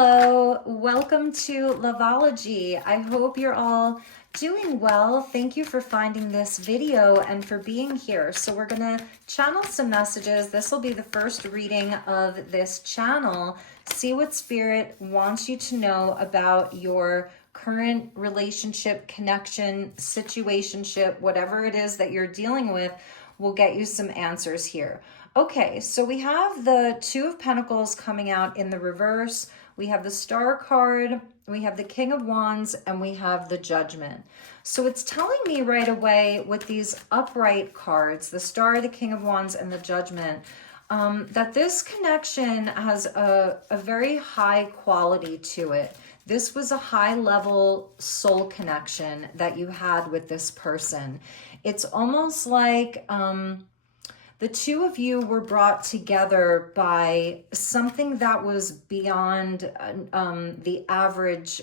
Hello, welcome to Loveology. I hope you're all doing well. Thank you for finding this video and for being here. So we're gonna channel some messages. This will be the first reading of this channel. See what Spirit wants you to know about your current relationship, connection, situationship, whatever it is that you're dealing with. We'll get you some answers here. Okay, so we have the Two of Pentacles coming out in the reverse. We have the Star card, we have the King of Wands, and we have the Judgment. So it's telling me right away with these upright cards, the Star, the King of Wands, and the Judgment, that this connection has a very high quality to it. This was a high level soul connection that you had with this person. It's almost like the two of you were brought together by something that was beyond the average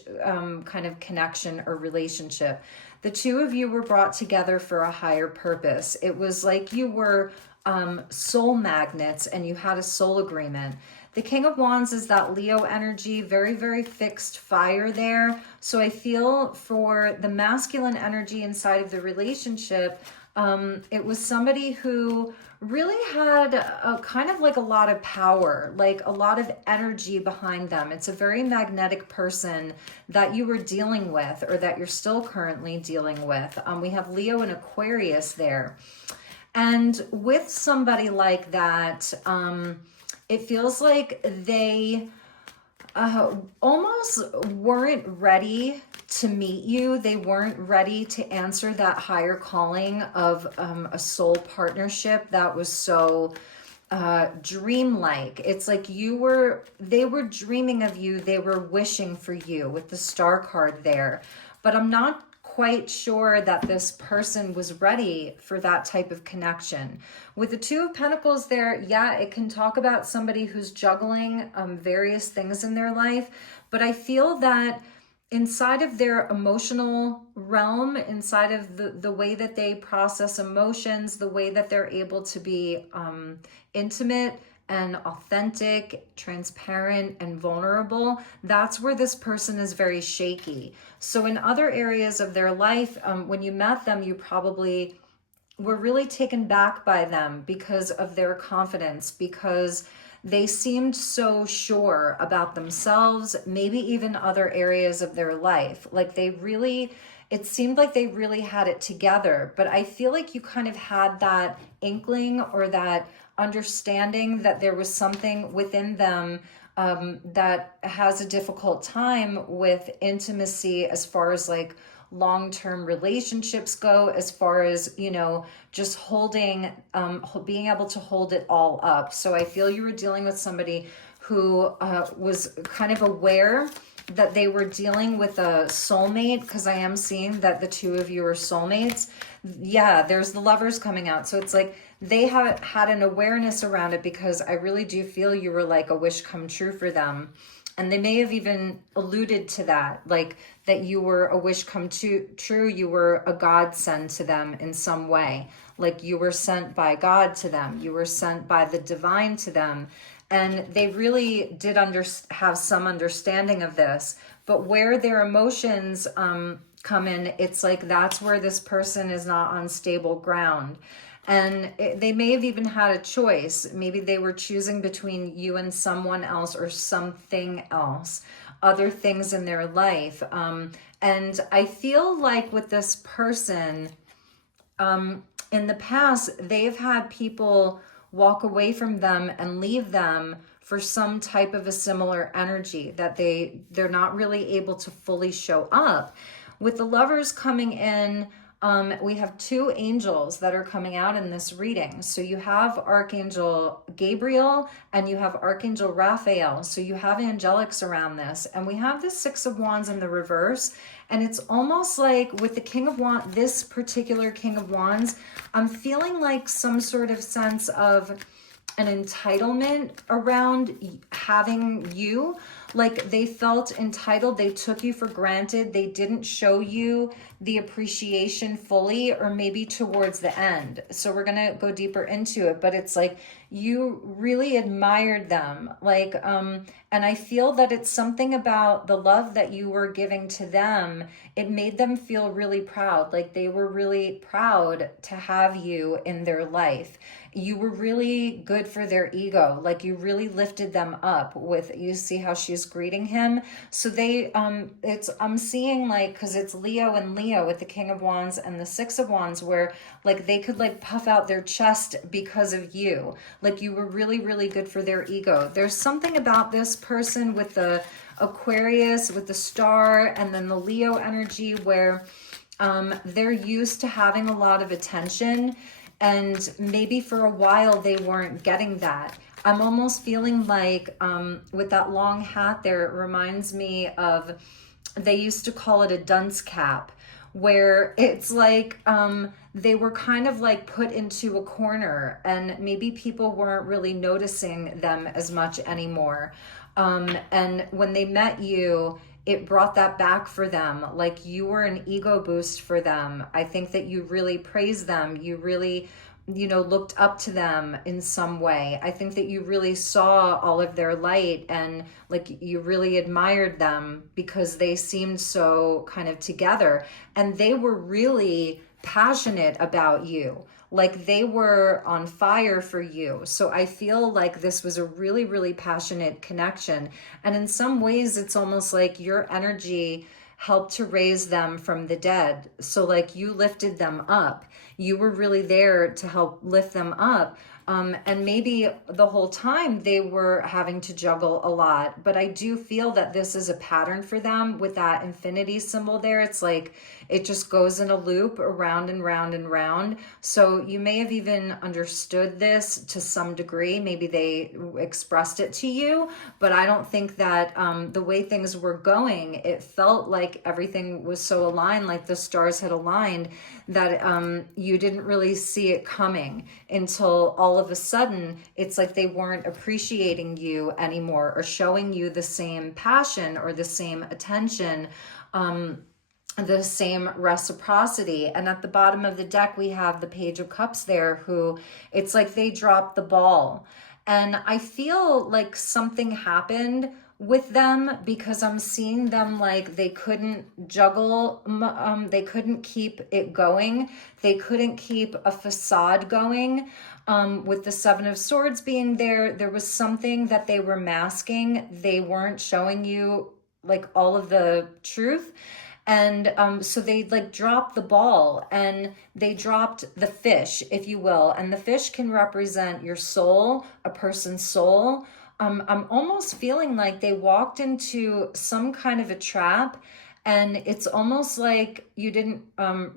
kind of connection or relationship. The two of you were brought together for a higher purpose. It was like you were soul magnets and you had a soul agreement. The King of Wands is that Leo energy, very, very fixed fire there. So I feel for the masculine energy inside of the relationship, it was somebody who really had a kind of like a lot of power, like a lot of energy behind them. It's a very magnetic person that you were dealing with or that you're still currently dealing with. We have Leo and Aquarius there. And with somebody like that, it feels like they almost weren't ready to meet you. They weren't ready to answer that higher calling of a soul partnership that was so dreamlike. It's like they were dreaming of you. They were wishing for you with the Star card there. But I'm not quite sure that this person was ready for that type of connection. With the Two of Pentacles there, yeah, it can talk about somebody who's juggling various things in their life, but I feel that inside of their emotional realm, inside of the way that they process emotions, the way that they're able to be intimate and authentic, transparent, and vulnerable, that's where this person is very shaky. So in other areas of their life, when you met them, you probably were really taken back by them because of their confidence, because they seemed so sure about themselves, maybe even other areas of their life. Like it seemed like they really had it together. But I feel like you kind of had that inkling or that understanding that there was something within them that has a difficult time with intimacy as far as like long-term relationships go, as far as, you know, just holding, being able to hold it all up. So I feel you were dealing with somebody who was kind of aware that they were dealing with a soulmate, because I am seeing that the two of you are soulmates. Yeah, there's the Lovers coming out. So it's like they have had an awareness around it, because I really do feel you were like a wish come true for them. And they may have even alluded to that, like that you were a wish come true. You were a godsend to them in some way. Like you were sent by God to them. You were sent by the divine to them. And they really did have some understanding of this. But where their emotions come in, it's like that's where this person is not on stable ground. And they may have even had a choice. Maybe they were choosing between you and someone else or something else, other things in their life. And I feel like with this person, in the past, they've had people walk away from them and leave them for some type of a similar energy that they're not really able to fully show up. With the Lovers coming in, we have two angels that are coming out in this reading. So you have Archangel Gabriel and you have Archangel Raphael. So you have angelics around this. And we have the Six of Wands in the reverse. And it's almost like with the King of Wands, this particular King of Wands, I'm feeling like some sort of sense of an entitlement around having you. Like they felt entitled, they took you for granted, they didn't show you the appreciation fully, or maybe towards the end. So we're gonna go deeper into it, but it's like you really admired them. Like, and I feel that it's something about the love that you were giving to them. It made them feel really proud. Like they were really proud to have you in their life. You were really good for their ego. Like you really lifted them up with, you see how she's greeting him. So they, I'm seeing like, cause it's Leo and Leo with the King of Wands and the Six of Wands, where like they could like puff out their chest because of you. Like you were really, really good for their ego. There's something about this person with the Aquarius, with the star, and then the Leo energy where they're used to having a lot of attention, and maybe for a while they weren't getting that. I'm almost feeling like with that long hat there, it reminds me of, they used to call it a dunce cap, where it's like they were kind of like put into a corner, and maybe people weren't really noticing them as much anymore. And when they met you, it brought that back for them. Like you were an ego boost for them. I think that you really praised them. You really, you know, looked up to them in some way. I think that you really saw all of their light, and like you really admired them because they seemed so kind of together, and they were really passionate about you. Like they were on fire for you. So I feel like this was a really, really passionate connection. And in some ways, it's almost like your energy helped to raise them from the dead. So like you lifted them up. You were really there to help lift them up. And maybe the whole time they were having to juggle a lot, but I do feel that this is a pattern for them with that infinity symbol there. It's like it just goes in a loop around and round and round. So you may have even understood this to some degree. Maybe they expressed it to you, but I don't think that the way things were going, it felt like everything was so aligned, like the stars had aligned, that you didn't really see it coming until all of a sudden it's like they weren't appreciating you anymore or showing you the same passion or the same attention, the same reciprocity. And at the bottom of the deck, we have the Page of Cups there, who it's like they dropped the ball. And I feel like something happened with them because I'm seeing them like they couldn't juggle, they couldn't keep it going. They couldn't keep a facade going. With the Seven of Swords being there, there was something that they were masking. They weren't showing you like all of the truth. And so they like dropped the ball, and they dropped the fish, if you will. And the fish can represent your soul, a person's soul. I'm almost feeling like they walked into some kind of a trap, and it's almost like you didn't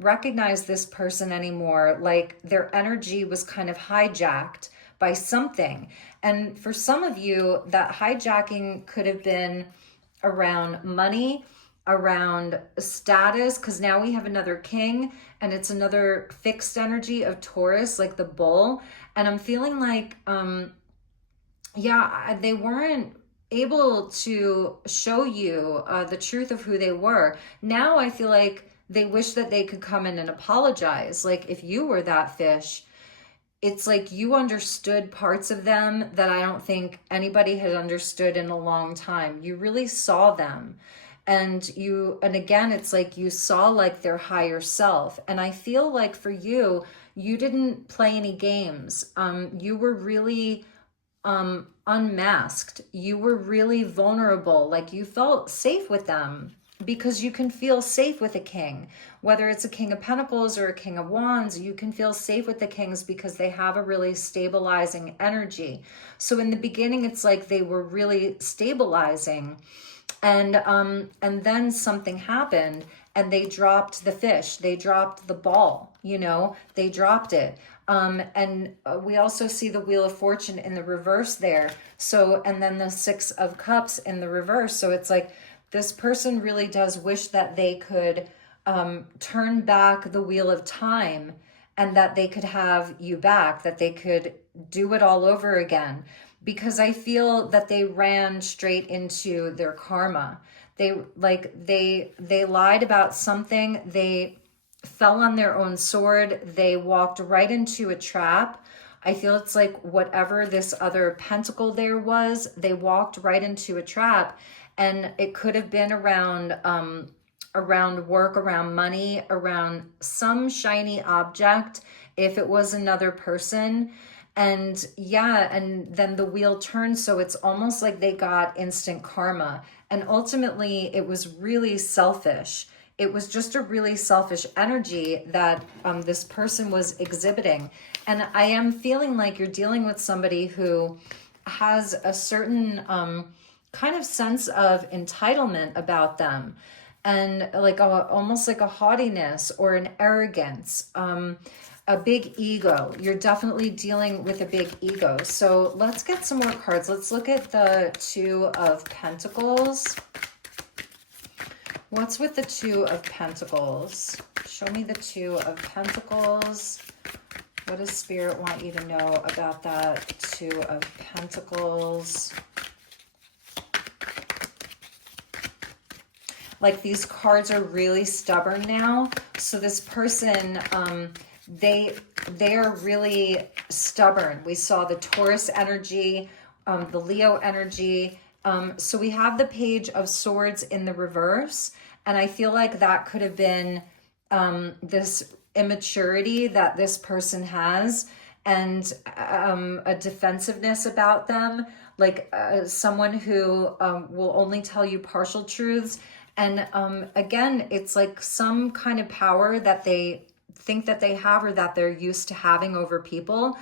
recognize this person anymore. Like their energy was kind of hijacked by something. And for some of you, that hijacking could have been around money, around status, because now we have another king, and it's another fixed energy of Taurus, like the bull. And I'm feeling like, they weren't able to show you the truth of who they were. Now I feel like they wish that they could come in and apologize. Like if you were that fish, it's like you understood parts of them that I don't think anybody had understood in a long time. You really saw them. And again, it's like you saw like their higher self. And I feel like for you, you didn't play any games. You were really unmasked. You were really vulnerable. Like you felt safe with them, because you can feel safe with a king, whether it's a King of Pentacles or a King of Wands. You can feel safe with the kings because they have a really stabilizing energy. So in the beginning, it's like they were really stabilizing. And then something happened, and they dropped the fish. They dropped the ball, they dropped it. And we also see the Wheel of Fortune in the reverse there. So, and then the Six of Cups in the reverse. So it's like this person really does wish that they could turn back the wheel of time, and that they could have you back, that they could do it all over again, because I feel that they ran straight into their karma. They lied about something. They fell on their own sword. They walked right into a trap. I feel it's like whatever this other pentacle there was, they walked right into a trap. And it could have been around around work, around money, around some shiny object, if it was another person. And yeah, and then the wheel turned, so it's almost like they got instant karma. And ultimately, it was really selfish. It was just a really selfish energy that this person was exhibiting. And I am feeling like you're dealing with somebody who has a certain kind of sense of entitlement about them, and like almost like a haughtiness or an arrogance, a big ego. You're definitely dealing with a big ego. So let's get some more cards. Let's look at the Two of Pentacles. What's with the Two of Pentacles? Show me the Two of Pentacles. What does Spirit want you to know about that Two of Pentacles? Like, these cards are really stubborn now. So this person, they are really stubborn. We saw the Taurus energy, the Leo energy. So we have the Page of Swords in the reverse. And I feel like that could have been this immaturity that this person has, and a defensiveness about them, like someone who will only tell you partial truths. And again, it's like some kind of power that they think that they have, or that they're used to having over people.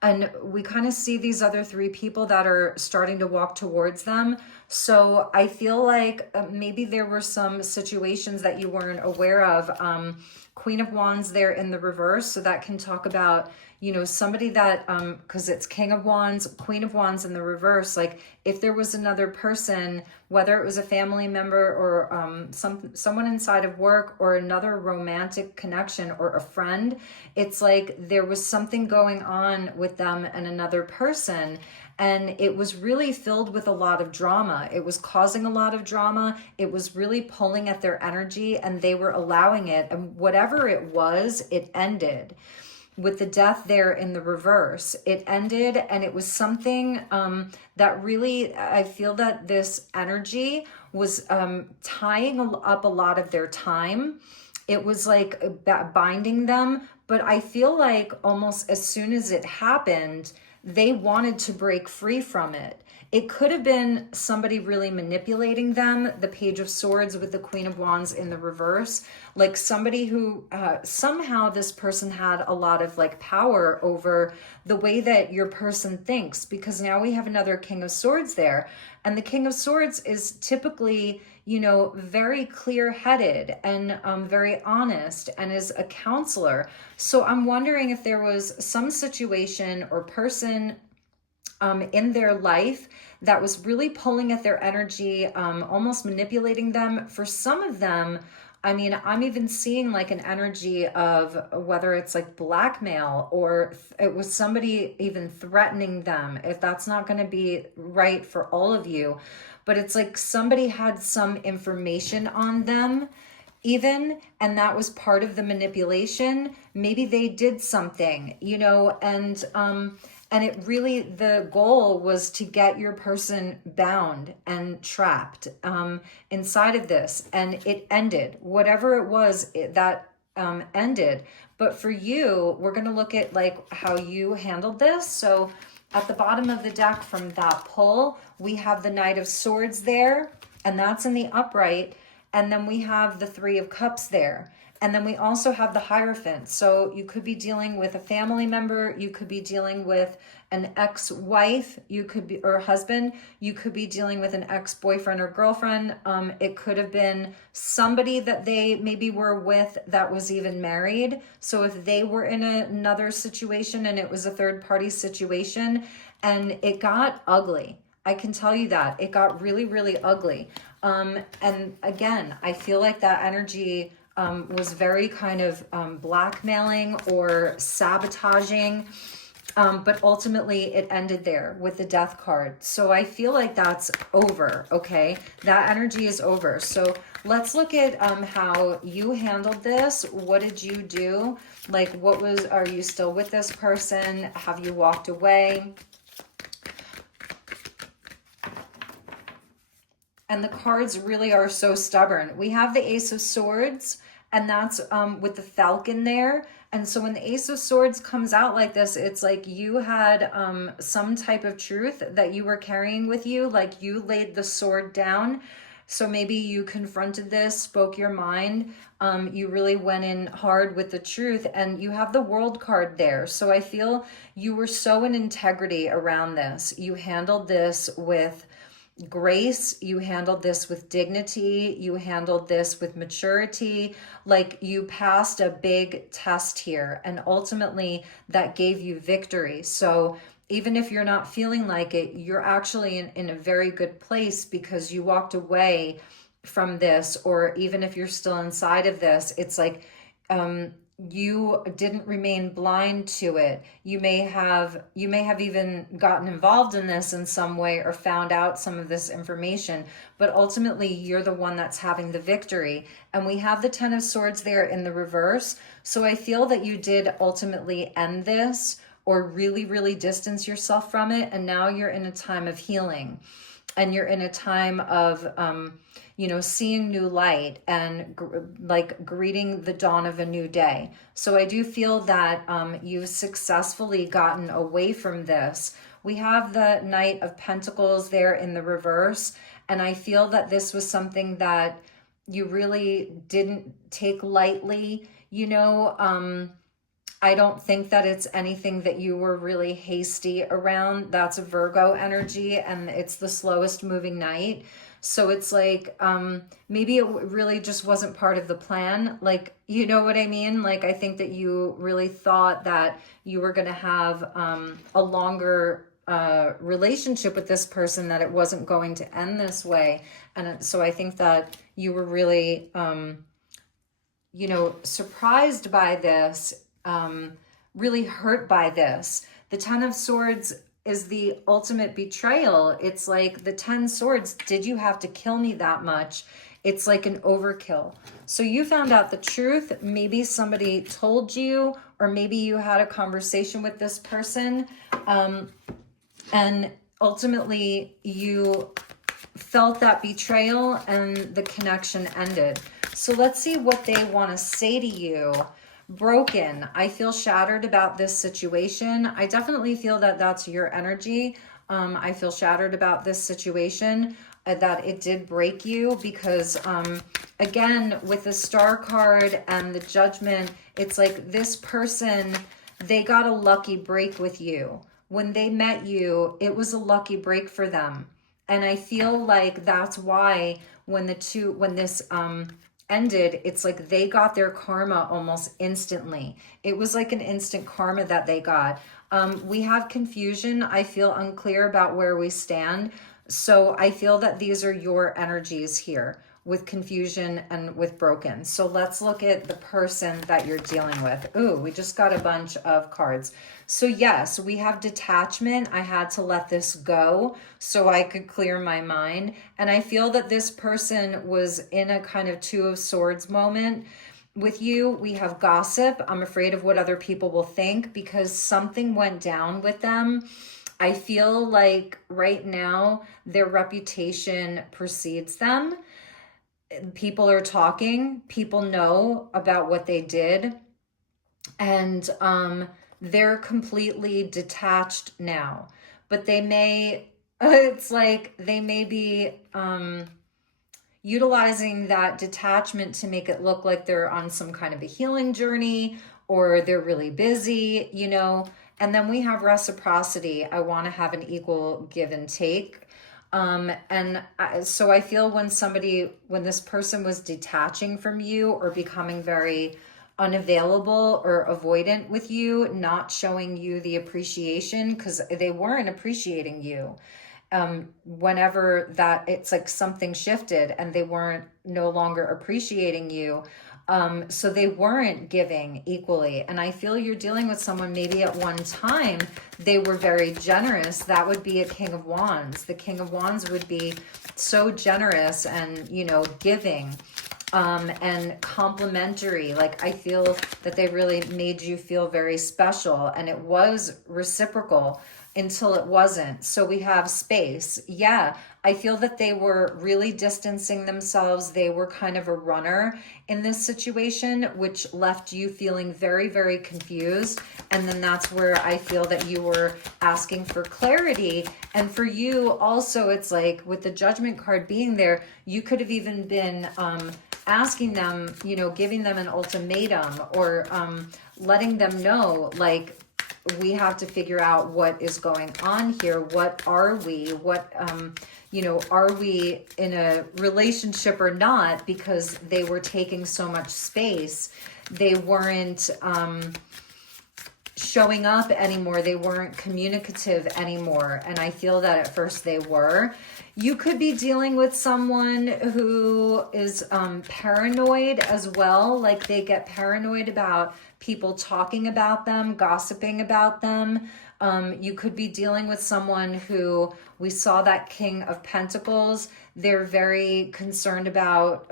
And we kind of see these other three people that are starting to walk towards them. So I feel like maybe there were some situations that you weren't aware of. Queen of Wands there in the reverse. So that can talk about, you know, somebody that, because it's King of Wands, Queen of Wands in the reverse. Like, if there was another person, whether it was a family member or someone inside of work, or another romantic connection, or a friend, it's like there was something going on with them and another person. And it was really filled with a lot of drama. It was causing a lot of drama. It was really pulling at their energy, and they were allowing it. And whatever it was, it ended. With the Death there in the reverse, it ended. And it was something that really, I feel that this energy was tying up a lot of their time. It was like binding them. But I feel like almost as soon as it happened, they wanted to break free from it. It could have been somebody really manipulating them, the Page of Swords with the Queen of Wands in the reverse, like somebody who somehow this person had a lot of like power over the way that your person thinks, because now we have another King of Swords there. And the King of Swords is typically, you know, very clear-headed and very honest, and is a counselor. So I'm wondering if there was some situation or person in their life that was really pulling at their energy, almost manipulating them. For some of them, I mean, I'm even seeing like an energy of whether it's like blackmail, or it was somebody even threatening them, if that's not going to be right for all of you. But it's like somebody had some information on them even, and that was part of the manipulation. Maybe they did something, you know, and it really, the goal was to get your person bound and trapped inside of this. And it ended. Whatever it was, that ended. But for you, we're going to look at like how you handled this. So at the bottom of the deck from that pull, we have the Knight of Swords there, and that's in the upright. And then we have the Three of Cups there. And then we also have the Hierophant. So you could be dealing with a family member. You could be dealing with an ex-wife. You could be, or husband. You could be dealing with an ex-boyfriend or girlfriend. It could have been somebody that they maybe were with that was even married. So if they were in another situation and it was a third-party situation and it got ugly, I can tell you that. It got really, really ugly. And again, I feel like that energy was very kind of blackmailing or sabotaging. But ultimately it ended there with the death card. So I feel like that's over, okay? That energy is over. So let's look at how you handled this. What did you do? Like, are you still with this person? Have you walked away? And the cards really are so stubborn. We have the Ace of Swords, and that's with the Falcon there. And so when the Ace of Swords comes out like this, it's like you had some type of truth that you were carrying with you, like you laid the sword down. So maybe you confronted this, spoke your mind. You really went in hard with the truth, and you have the World card there. So I feel you were so in integrity around this. You handled this with grace, you handled this with dignity, you handled this with maturity, like you passed a big test here, and ultimately that gave you victory. So even if you're not feeling like it, you're actually in a very good place because you walked away from this. Or even if you're still inside of this, it's like you didn't remain blind to it. You may have even gotten involved in this in some way or found out some of this information, but ultimately you're the one that's having the victory. And we have the Ten of Swords there in the reverse. So I feel that you did ultimately end this or really, really distance yourself from it. And now you're in a time of healing, and you're in a time of seeing new light and like greeting the dawn of a new day. So I do feel that you've successfully gotten away from this. We have the Knight of Pentacles there in the reverse, and I feel that this was something that you really didn't take lightly. I don't think that it's anything that you were really hasty around. That's a Virgo energy, and it's the slowest moving night. So it's like, maybe it really just wasn't part of the plan. Like, you know what I mean? Like, I think that you really thought that you were going to have a longer relationship with this person, that it wasn't going to end this way. And so I think that you were really, surprised by this, really hurt by this. The Ten of Swords is the ultimate betrayal. It's like the 10 swords. Did you have to kill me that much? It's like an overkill. So you found out the truth. Maybe somebody told you, or maybe you had a conversation with this person. And ultimately you felt that betrayal and the connection ended. So let's see what they want to say to you. Broken. I feel shattered about this situation. I definitely feel that that's your energy. I feel shattered about this situation, that it did break you because, again, with the Star card and the Judgment, it's like this person, they got a lucky break with you. When they met you, it was a lucky break for them. And I feel like that's why when this ended, it's like they got their karma almost instantly. It was like an instant karma that they got. We have confusion. I feel unclear about where we stand. So I feel that these are your energies here with confusion and with broken. So let's look at the person that you're dealing with. Ooh, we just got a bunch of cards. So yes, we have detachment. I had to let this go so I could clear my mind. And I feel that this person was in a kind of Two of Swords moment. With you, we have gossip. I'm afraid of what other people will think because something went down with them. I feel like right now their reputation precedes them. People are talking. People know about what they did. And they're completely detached now. But they may, it's like they may be utilizing that detachment to make it look like they're on some kind of a healing journey, or they're really busy, And then we have reciprocity. I want to have an equal give and take. So I feel when this person was detaching from you or becoming very unavailable or avoidant with you, not showing you the appreciation, because they weren't appreciating you. Whenever that, it's like something shifted and they weren't no longer appreciating you. So they weren't giving equally. And I feel you're dealing with someone maybe at one time they were very generous. That would be a King of Wands. The King of Wands would be so generous and, you know, giving. And complimentary. Like, I feel that they really made you feel very special, and it was reciprocal until it wasn't. So we have space. Yeah, I feel that they were really distancing themselves. They were kind of a runner in this situation, which left you feeling very, very confused. And then that's where I feel that you were asking for clarity. And for you also, it's like with the Judgment card being there, you could have even been asking them, you know, giving them an ultimatum, or letting them know, like, we have to figure out what is going on here. What are we? What, you know, are we in a relationship or not? Because they were taking so much space. They weren't showing up anymore. They weren't communicative anymore. And I feel that at first they were. You could be dealing with someone who is paranoid as well. Like, they get paranoid about people talking about them, gossiping about them. You could be dealing with someone who, we saw that King of Pentacles. They're very concerned about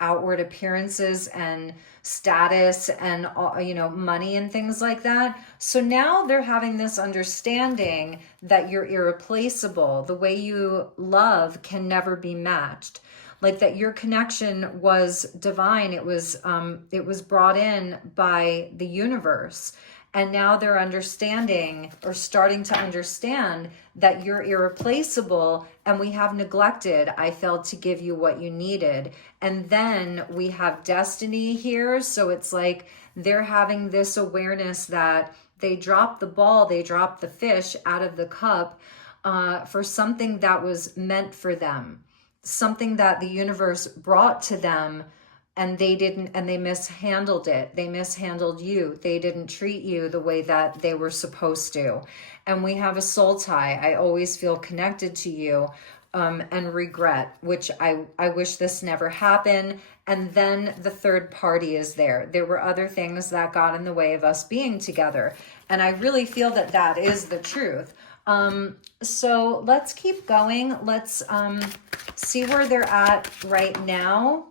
outward appearances and status and, you know, money and things like that. So now they're having this understanding that you're irreplaceable. The way you love can never be matched. Like, that your connection was divine. It was brought in by the universe. And now they're understanding, or starting to understand, that you're irreplaceable, and we have neglected. I failed to give you what you needed. And then we have destiny here. So it's like they're having this awareness that they dropped the ball, they dropped the fish out of the cup for something that was meant for them, something that the universe brought to them. And they didn't, and they mishandled it. They mishandled you. They didn't treat you the way that they were supposed to. And we have a soul tie. I always feel connected to you, and regret, which I wish this never happened. And then the third party is there. There were other things that got in the way of us being together. And I really feel that that is the truth. So let's keep going. Let's see where they're at right now.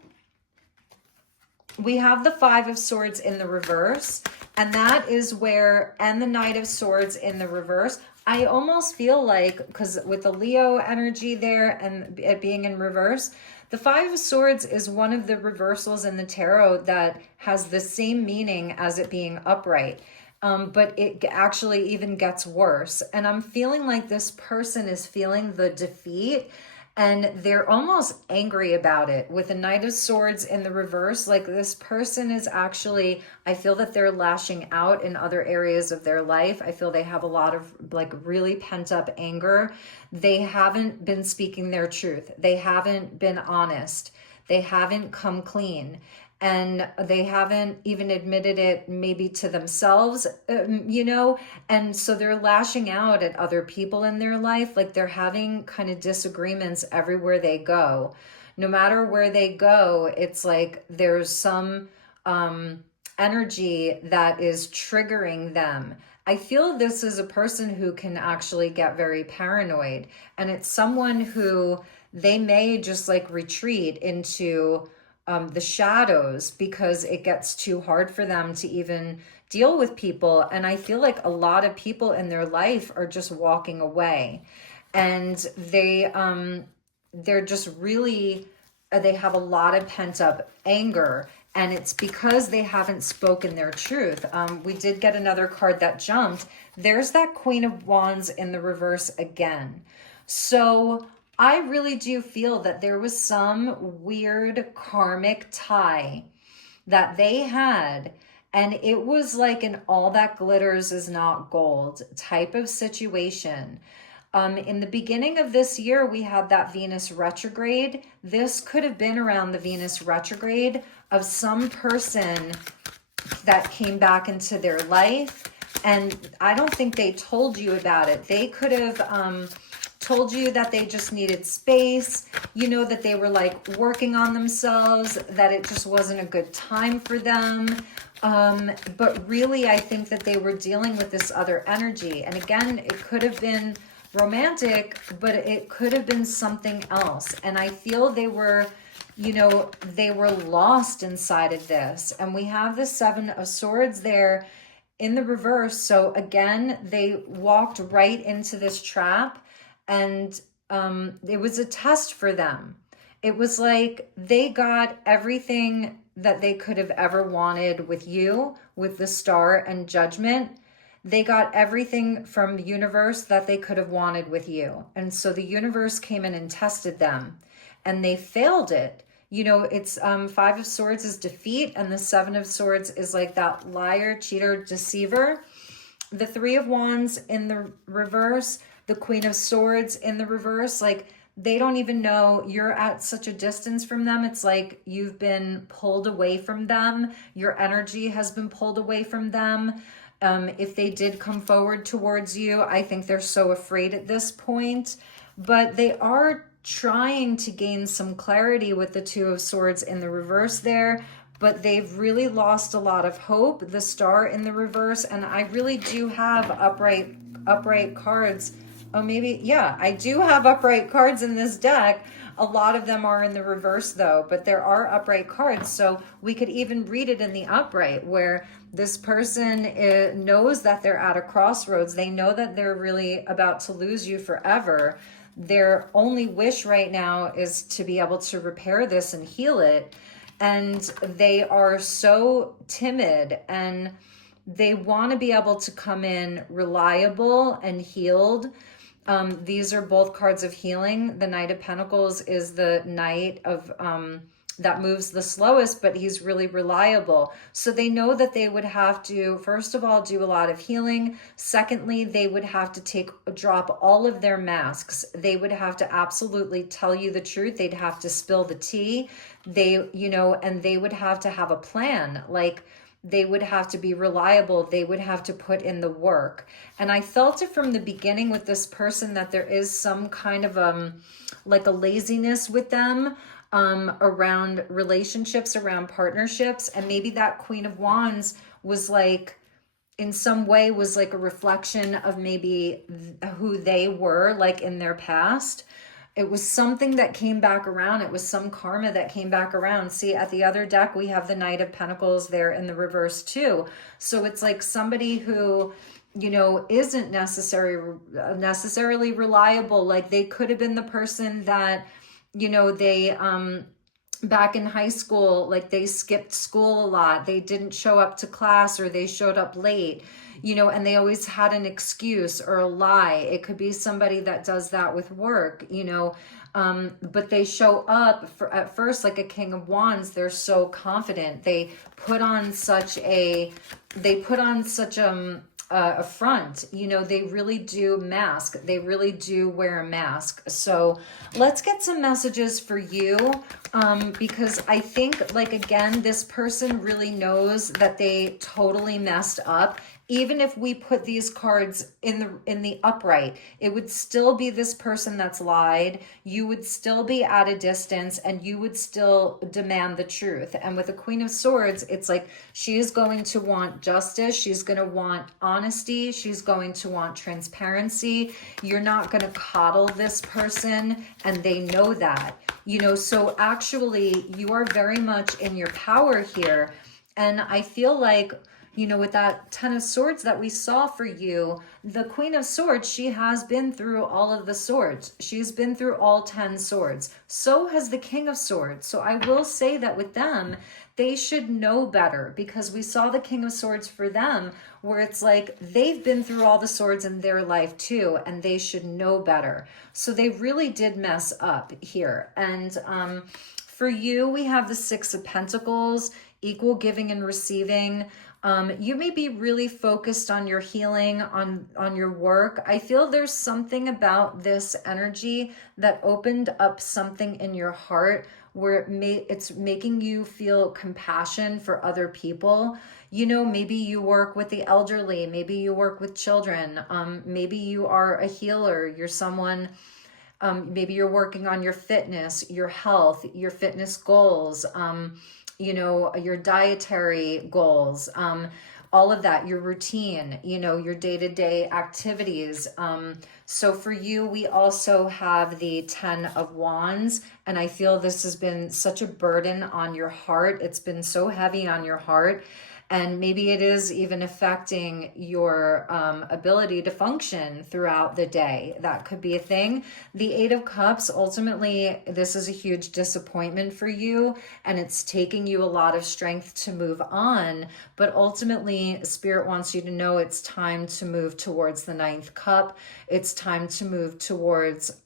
We have the Five of Swords in the reverse, and that is where, and the Knight of Swords in the reverse. I almost feel like, because with the Leo energy there and it being in reverse, the Five of Swords is one of the reversals in the tarot that has the same meaning as it being upright. But it actually even gets worse. And I'm feeling like this person is feeling the defeat, and they're almost angry about it. With the Knight of Swords in the reverse, like, this person is actually, I feel that they're lashing out in other areas of their life. I feel they have a lot of, like, really pent up anger. They haven't been speaking their truth. They haven't been honest. They haven't come clean. And they haven't even admitted it maybe to themselves, you know, and so they're lashing out at other people in their life. Like, they're having kind of disagreements everywhere they go. No matter where they go, it's like there's some energy that is triggering them. I feel this is a person who can actually get very paranoid, and it's someone who they may just, like, retreat into the shadows because it gets too hard for them to even deal with people. And I feel like a lot of people in their life are just walking away, and they're just really, they have a lot of pent up anger, and it's because they haven't spoken their truth. We did get another card that jumped. There's that Queen of Wands in the reverse again. So I really do feel that there was some weird karmic tie that they had, and it was like an all that glitters is not gold type of situation. In the beginning of this year, we had that Venus retrograde. This could have been around the Venus retrograde of some person that came back into their life, and I don't think they told you about it. They could have told you that they just needed space, you know, that they were like working on themselves, that it just wasn't a good time for them. But really, I think that they were dealing with this other energy. And again, it could have been romantic, but it could have been something else. And I feel they were, you know, they were lost inside of this. And we have the Seven of Swords there in the reverse. So again, they walked right into this trap, and it was a test for them. It was like they got everything that they could have ever wanted with you, with the Star and Judgment. They got everything from the universe that they could have wanted with you. And so the universe came in and tested them, and they failed it. You know, it's Five of Swords is defeat, and the Seven of Swords is like that liar, cheater, deceiver. The Three of Wands in the reverse, the Queen of Swords in the reverse, like they don't even know, you're at such a distance from them. It's like you've been pulled away from them. Your energy has been pulled away from them. If they did come forward towards you, I think they're so afraid at this point, but they are trying to gain some clarity with the Two of Swords in the reverse there, but they've really lost a lot of hope, the Star in the reverse. And I really do have upright cards. Oh, maybe, yeah, I do have upright cards in this deck. A lot of them are in the reverse though, but there are upright cards. So we could even read it in the upright, where this person knows that they're at a crossroads. They know that they're really about to lose you forever. Their only wish right now is to be able to repair this and heal it. And they are so timid, and they want to be able to come in reliable and healed. These are both cards of healing. The Knight of Pentacles is the knight of that moves the slowest, but he's really reliable. So they know that they would have to, first of all, do a lot of healing. Secondly, they would have to drop all of their masks. They would have to absolutely tell you the truth. They'd have to spill the tea. They, you know, and they would have to have a plan. Like, they would have to be reliable. They would have to put in the work. And I felt it from the beginning with this person that there is some kind of like a laziness with them around relationships, around partnerships. And maybe that Queen of Wands was like, in some way was like a reflection of maybe who they were like in their past. It was something that came back around. It was some karma that came back around. See, at the other deck, we have the Knight of Pentacles there in the reverse too. So it's like somebody who, you know, isn't necessarily reliable. Like they could have been the person that, you know, they, back in high school, like they skipped school a lot. They didn't show up to class, or they showed up late, you know, and they always had an excuse or a lie. It could be somebody that does that with work, you know, but they show up at first like a King of Wands. They're so confident. They put on such a front, you know, they really do mask. They really do wear a mask. So let's get some messages for you, because I think, like, again, this person really knows that they totally messed up. Even if we put these cards in the upright, it would still be this person that's lied. You would still be at a distance, and you would still demand the truth. And with the Queen of Swords, it's like she is going to want justice. She's going to want honesty. She's going to want transparency. You're not going to coddle this person, and they know that. You know, so actually you are very much in your power here. And I feel like, you know, with that Ten of Swords that we saw for you, the Queen of Swords, she has been through all of the swords. She's been through all 10 swords. So has the King of Swords. So I will say that with them, they should know better, because we saw the King of Swords for them, where it's like they've been through all the swords in their life too, and they should know better. So they really did mess up here. And for you, we have the Six of Pentacles, equal giving and receiving. You may be really focused on your healing, on your work. I feel there's something about this energy that opened up something in your heart where it's making you feel compassion for other people. You know, maybe you work with the elderly, maybe you work with children, maybe you are a healer, you're someone, maybe you're working on your fitness, your health, your fitness goals, you know, your dietary goals, all of that, your routine, you know, your day-to-day activities. So for you, we also have the 10 of Wands, and I feel this has been such a burden on your heart. It's been so heavy on your heart. And maybe it is even affecting your ability to function throughout the day. That could be a thing. The Eight of Cups, ultimately, this is a huge disappointment for you, and it's taking you a lot of strength to move on. But ultimately, Spirit wants you to know it's time to move towards the Ninth Cup. It's time to move towards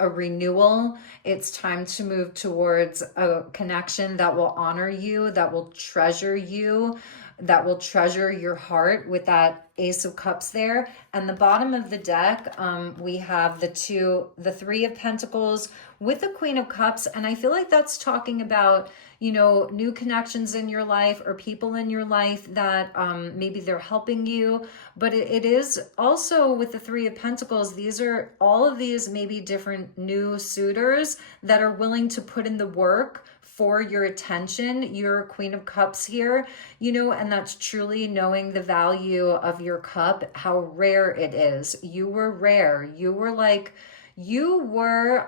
a renewal. It's time to move towards a connection that will honor you, that will treasure you, that will treasure your heart, with that Ace of Cups there. And the bottom of the deck, we have the Three of Pentacles with the Queen of Cups. And I feel like that's talking about, you know, new connections in your life, or people in your life that maybe they're helping you. But it is also with the Three of Pentacles, these are all of these maybe different new suitors that are willing to put in the work for your attention. You're Queen of Cups here, you know, and that's truly knowing the value of your cup, how rare it is. You were rare. You were,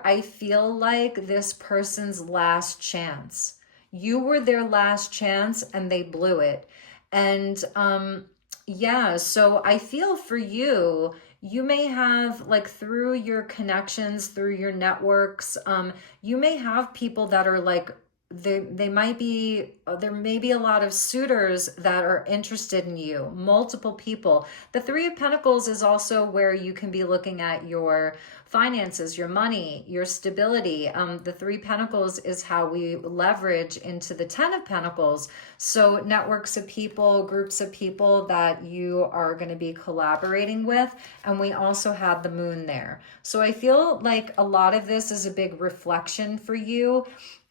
I feel like, this person's last chance. You were their last chance and they blew it. And yeah, so I feel for you, you may have, like, through your connections, through your networks, you may have people that are like, they might be, there may be a lot of suitors that are interested in you, multiple people. The Three of Pentacles is also where you can be looking at your finances, your money, your stability. The Three Pentacles is how we leverage into the 10 of Pentacles. So networks of people, groups of people that you are going to be collaborating with. And we also had the Moon there. So I feel like a lot of this is a big reflection for you.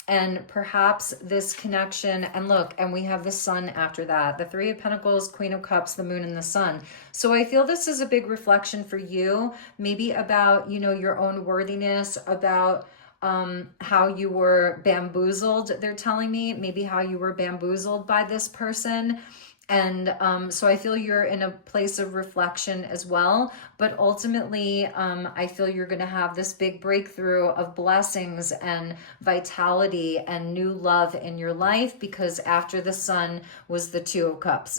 And perhaps this connection, and look, and we have the Sun after that, the Three of Pentacles, Queen of Cups, the Moon, and the Sun. So I feel this is a big reflection for you, maybe about, you know, your own worthiness, about how you were bamboozled, they're telling me, maybe how you were bamboozled by this person. And so I feel you're in a place of reflection as well. But ultimately, I feel you're going to have this big breakthrough of blessings and vitality and new love in your life, because after the Sun was the Two of Cups.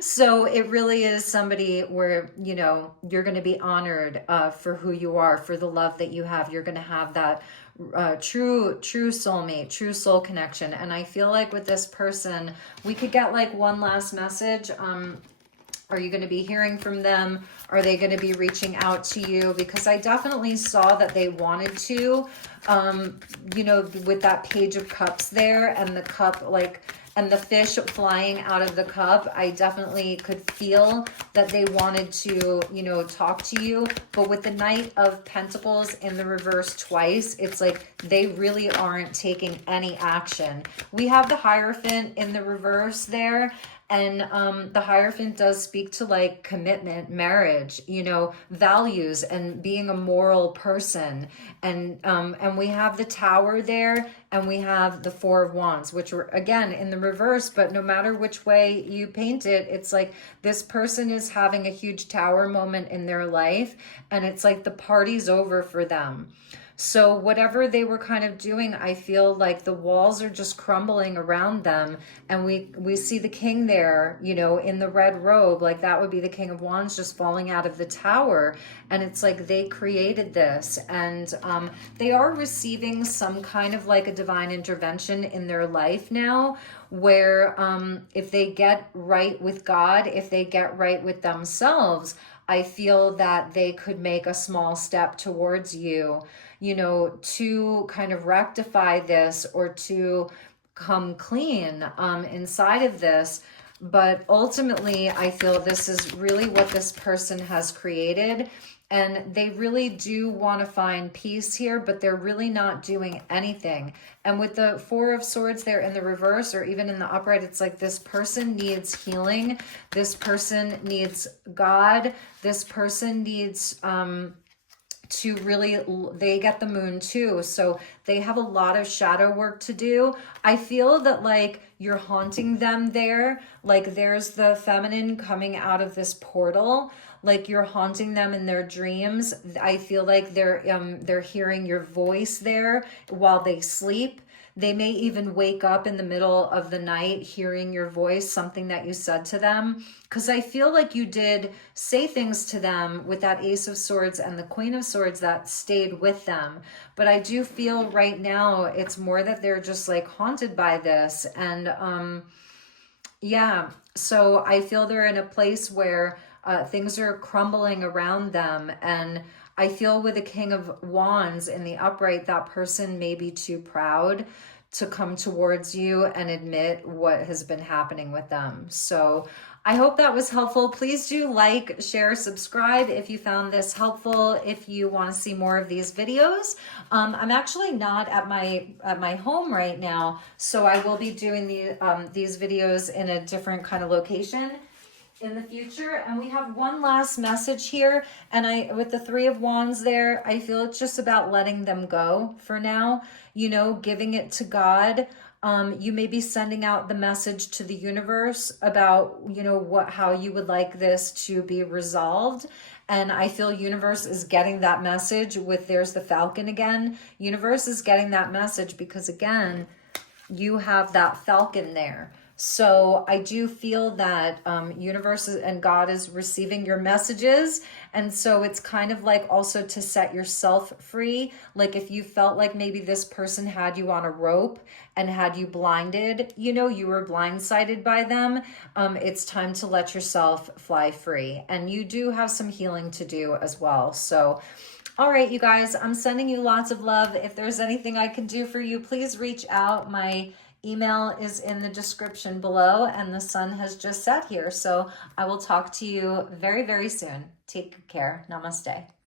So it really is somebody where, you know, you're going to be honored for who you are, for the love that you have. You're going to have that true soulmate, true soul connection. And I feel like with this person, we could get like one last message. Are you going to be hearing from them? Are they going to be reaching out to you? Because I definitely saw that they wanted to, you know, with that Page of Cups there, and the cup, like, and the fish flying out of the cup, I definitely could feel that they wanted to, you know, talk to you. But with the Knight of Pentacles in the reverse twice, it's like they really aren't taking any action. We have the Hierophant in the reverse there. And the Hierophant does speak to, like, commitment, marriage, you know, values, and being a moral person. And we have the Tower there, and we have the Four of Wands, which were, again, in the reverse. But no matter which way you paint it, it's like this person is having a huge Tower moment in their life. And it's like the party's over for them. So whatever they were kind of doing, I feel like the walls are just crumbling around them. And we see the King there, you know, in the red robe, like that would be the King of Wands just falling out of the Tower. And it's like they created this, and they are receiving some kind of like a divine intervention in their life now, where if they get right with God, if they get right with themselves, I feel that they could make a small step towards you, you know, to kind of rectify this, or to come clean inside of this. But ultimately, I feel this is really what this person has created. And they really do want to find peace here, but they're really not doing anything. And with the Four of Swords there in the reverse, or even in the upright, it's like this person needs healing. This person needs God. This person needs to really, they get the moon too, so they have a lot of shadow work to do. I feel that like you're haunting them there, like there's the feminine coming out of this portal, like you're haunting them in their dreams. I feel like they're hearing your voice there while they sleep. They may even wake up in the middle of the night hearing your voice, something that you said to them. Because I feel like you did say things to them with that Ace of Swords and the Queen of Swords that stayed with them. But I do feel right now it's more that they're just like haunted by this. And yeah, so I feel they're in a place where things are crumbling around them. And I feel with the King of Wands in the upright, that person may be too proud to come towards you and admit what has been happening with them. So I hope that was helpful. Please do like, share, subscribe if you found this helpful. If you want to see more of these videos, I'm actually not at my home right now, so I will be doing these videos in a different kind of location in the future. And we have one last message here, and with the Three of Wands there, I feel it's just about letting them go for now, you know, giving it to God. You may be sending out the message to the universe about, you know, how you would like this to be resolved. And I feel universe is getting that message with, there's the Falcon again. Universe is getting that message because again, you have that Falcon there. So I do feel that universe and God is receiving your messages. And so it's kind of like also to set yourself free. Like if you felt like maybe this person had you on a rope and had you blinded, you know, you were blindsided by them. It's time to let yourself fly free. And you do have some healing to do as well. So all right, you guys, I'm sending you lots of love. If there's anything I can do for you, please reach out. My email is in the description below, and the sun has just set here. So I will talk to you very, very soon. Take care. Namaste.